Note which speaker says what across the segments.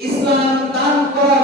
Speaker 1: ইসলাম দান করার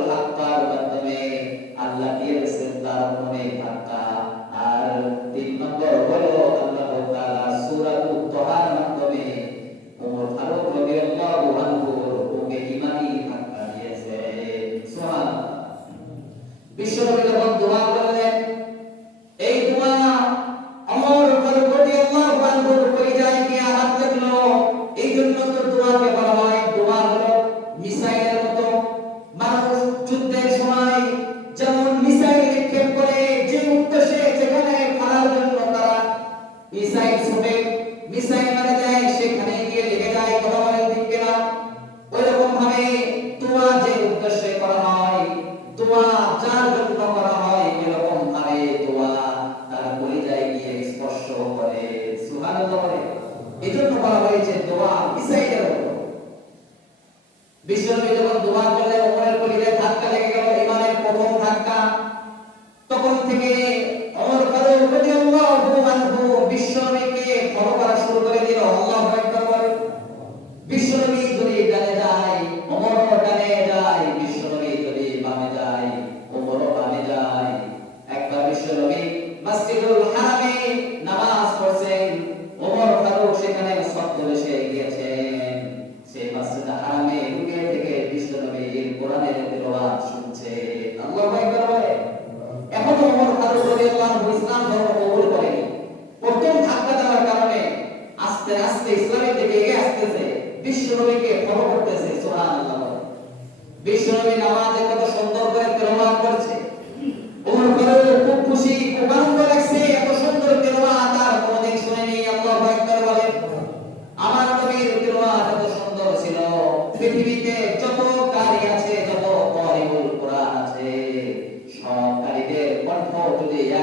Speaker 1: a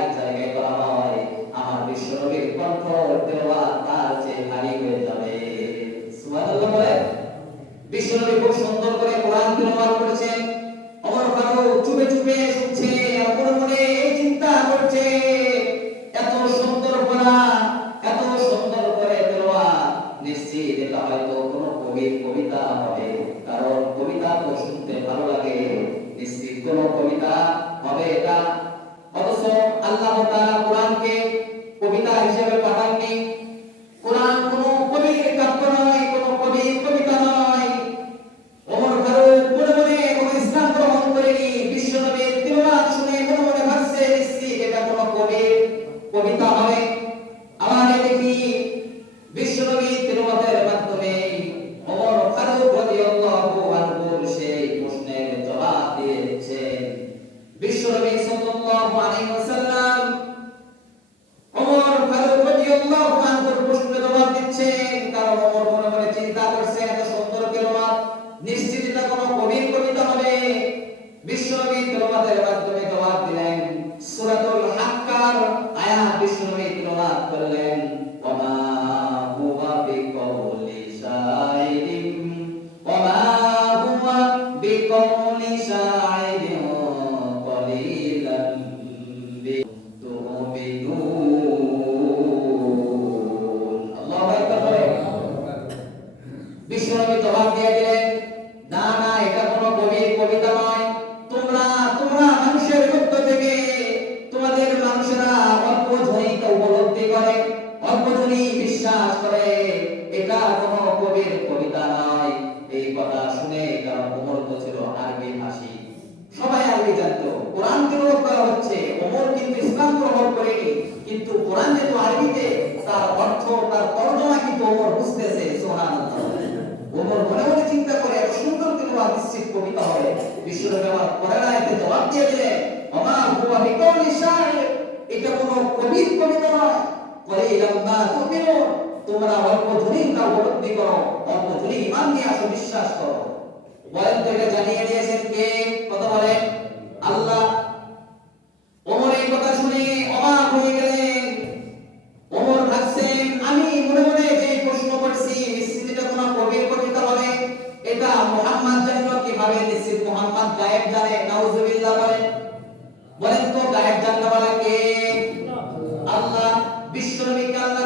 Speaker 1: জায়গায় ইসলামী জবাব দিয়ে দিলেন বিশ্বনবী আমার কোরআন আয়াতে জবাব দিয়ে দিলেন হুয়া বিকাউলি এটা কোনো কবির কবিতা নয়। বলে লাম্বা তুমিও তোমরা অল্প ধনী তা উপলব্ধি করো, অল্প ধনী ইমান নিয়ে আসো, বিশ্বাস করো। বলেন এটা জানিয়ে দিয়েছেন কে? কত বলেন? আল্লাহ মোহাম্মদ গায়েব জানে নাউজুবিল্লাহ বলেন বলেন তো গায়েব জানতে বলা কে? আল্লাহ। বিশ্বনবী কে আল্লাহ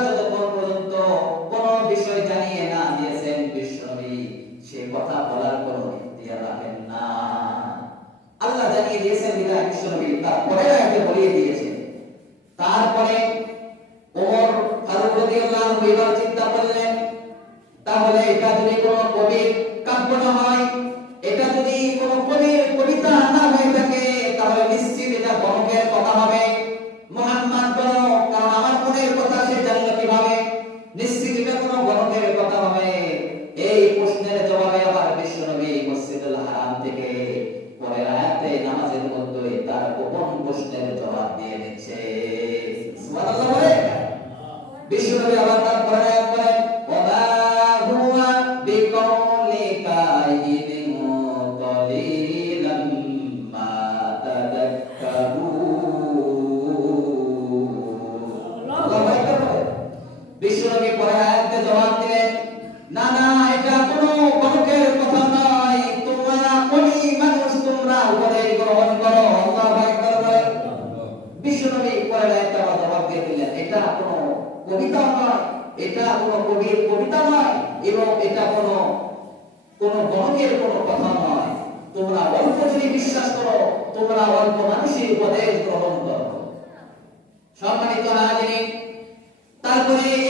Speaker 1: করে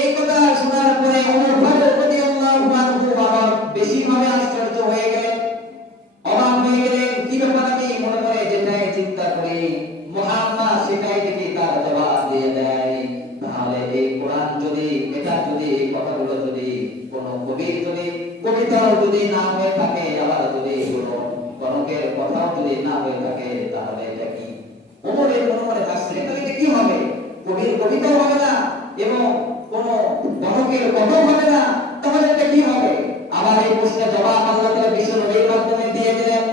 Speaker 1: অন্তর্ভুক্তির কত হবে না, তাহলে এটা কি হবে? আবার এই প্রশ্নের জবাব আল্লাহ তালা বিশ্ব মাধ্যমে দিয়ে দিলেন।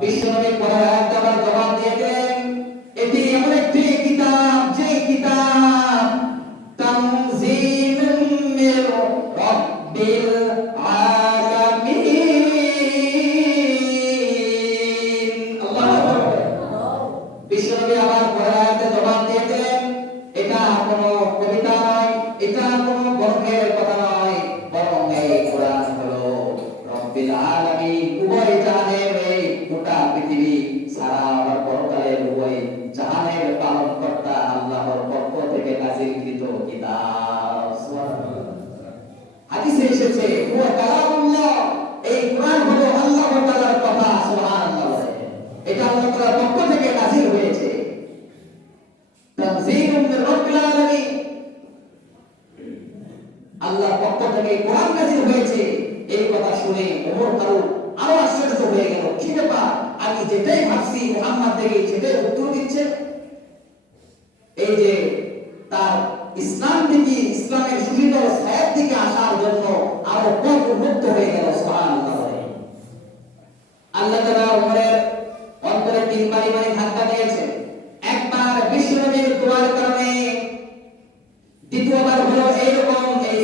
Speaker 1: বিশ্ব নবীর রব্বিল আলামিন উভয় জাহানের এই গোটা পৃথিবী সারা আমার পরকালের উভয় জাহানের পালন কর্তা আল্লাহর পক্ষ থেকে নাজিলকৃত কিতাব। সুবহানাল্লাহ। হাদিসে এসেছে আপনি যেটাই ভাবছি, মোহাম্মদ থেকে যেটাই উত্তর দিচ্ছে, এই যে তার ইসলাম থেকে, ইসলামের সুবিধা সাহেব থেকে আসার জন্য আরও কত মুক্ত হয়ে গেল আল্লাহ তালা উমরের অন্তরে মানে ধাক্কা দিয়েছে একবার বিশ্বনবীর দোয়ার কারণে দ্বিতীয়বার হলো এইরকম, এই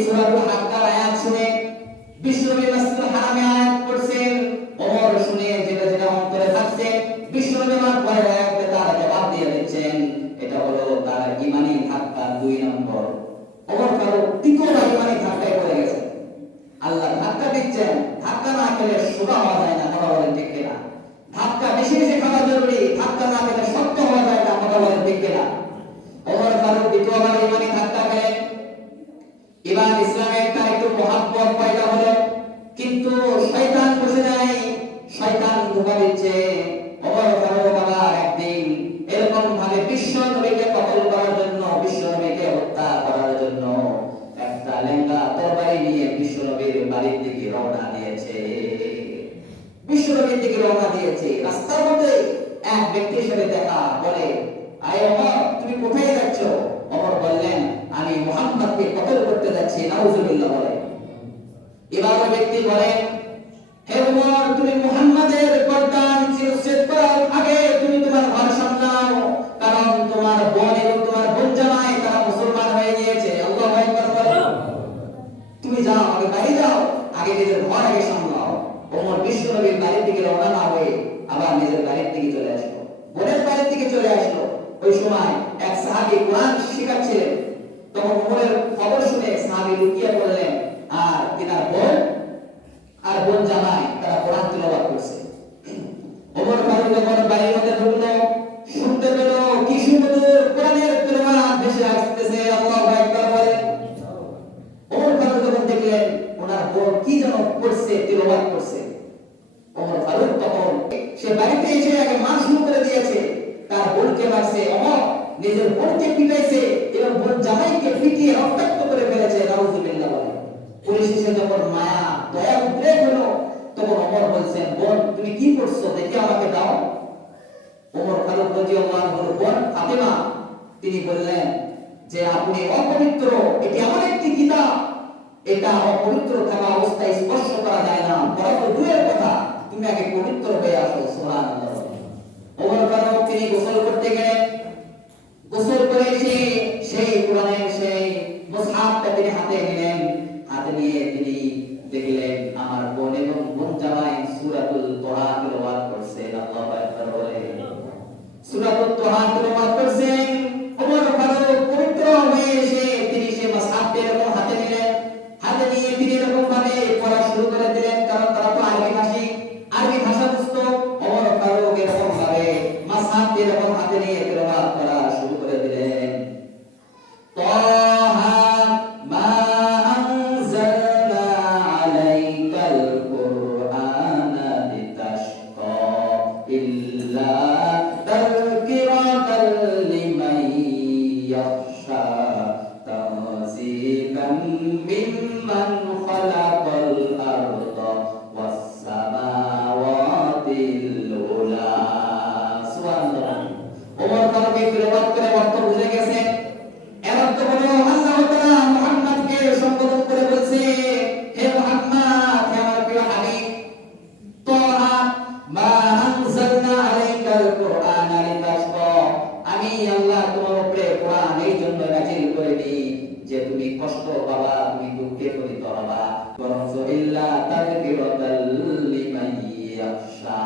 Speaker 1: আয়াত শুনে হারামে আয়াত সাথে দেখা বলে বোনকে মারছে নিজের বোনকে পিটাইছে এবং বোন জামাইকে পিটিয়ে রক্তাক্ত করে ফেলেছে, নাউজুবিল্লাহ বলে। পুলিশ এসে যখন মায়া দয়া উদ্রেক হলো, তখন ওমর বলছেন বোন, তুমি কি করছ? দেখে আমাকে দাও। ওমর ফারুক বোন তিনি বললেন যে, আপনি অপবিত্র, এটি এমন একটি কিতাব। এটা অপবিত্র থাকা অবস্থায় স্পর্শ করা যায় না। দূরের কথা, তুমি আগে পবিত্র হয়ে আসো, সুবহানাল্লাহ। ওমর ফারুক তিনি গোসল করতে গেলেন গোসল করে এসে সেই কোরআনের সেই মুসহাফটা তিনি হাতে নিলেন। হাতে নিয়ে তিনি দেখলেন, আমার বোন এবং বোন জামাই সূরাতুল তোহা তিলাওয়াত করছে। আল্লাহু আকবার বলে। সূরাতুল তোহা তিলাওয়াত করছেন ওমর ফারুক পবিত্র হয়ে এসে তিনি সেই মুসহাফটা এরকম হাতে নিলেন। হাতে নিয়ে তিনি এরকম ভাবে পড়া শুরু ওমর ফারুক করে অর্থ বুঝে গেছেন এর অর্থ হলো আল্লাহ তাআলা মুহাম্মদকে সম্বোধন করে বলছে, হে মুহাম্মদ, হে আমার প্রিয় হাবিব, তোহা মা আনজালনা আলাইকাল কুরআনা লিতাশকা আমি আল্লাহ তোমার উপরে কোরআন এই জন্য নাযিল করিনি যে তুমি কষ্ট পাবা, তুমি দুঃখে পতিত হবা। বরঞ্চ ইল্লা তাযকিরাতাল লিমান ইয়াখশা।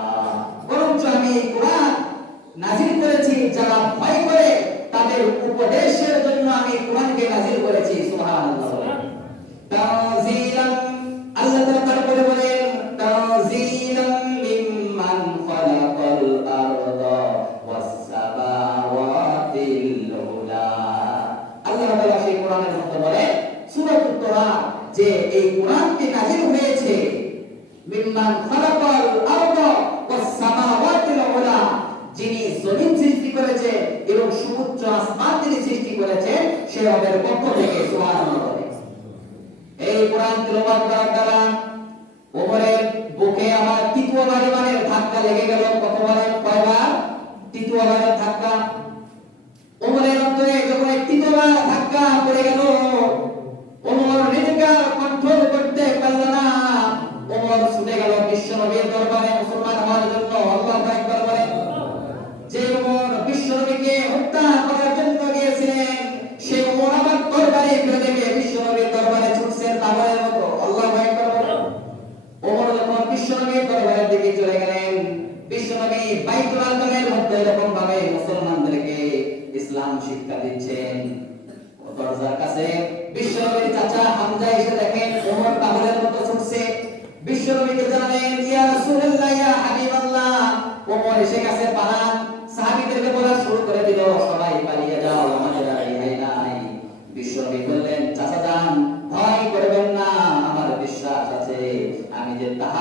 Speaker 1: বরঞ্চ আমি কোরআন নাজিল করেছি যারা ভয় করে তাদের উপদেশের জন্য আমি কোরআনকে নাজিল করেছি সুবহানাল্লাহ। তানজিলাম সমুদ্র আসমান যিনি সৃষ্টি করেছে, সে রবের পক্ষ থেকে বলে। এই কোরআন তিলাওয়াত করার দ্বারা ওমরের বুকে আমার তৃতীয় বারে ধাক্কা লেগে গেল কতবারে কয়বার? তৃতীয় বারের ধাক্কা। ওমরের অন্তরে যখন তৃতীয়বার ধাক্কা পড়ে গেল, ওমর নিজেকে কন্ট্রোল করতে পারল না। ওমর ছুটে গেল বিশ্ব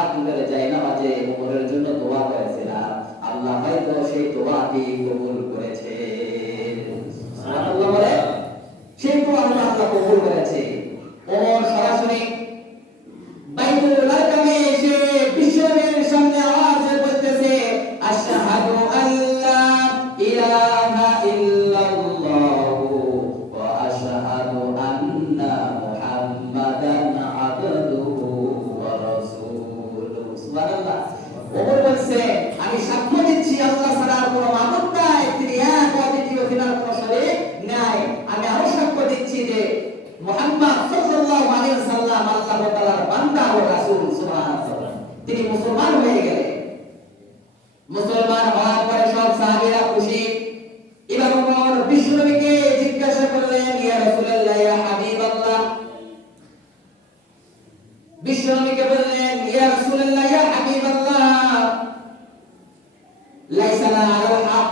Speaker 1: যে তাহাজ্জুদের যাই নামাজে ওমরের জন্য দোয়া করেছিলাম আল্লাহ হয়তো সেই দোয়াটি ইয়া লাইসানা আলাল হক।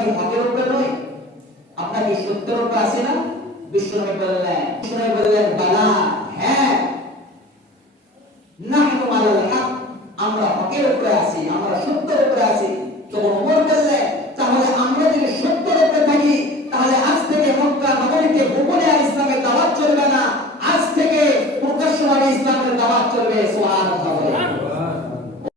Speaker 1: কি হকের উপরে নই? আমরা কি সত্যের উপরে আছি না? বিশ্বনবী বললেন বিশ্বনবী বললেন, বালা।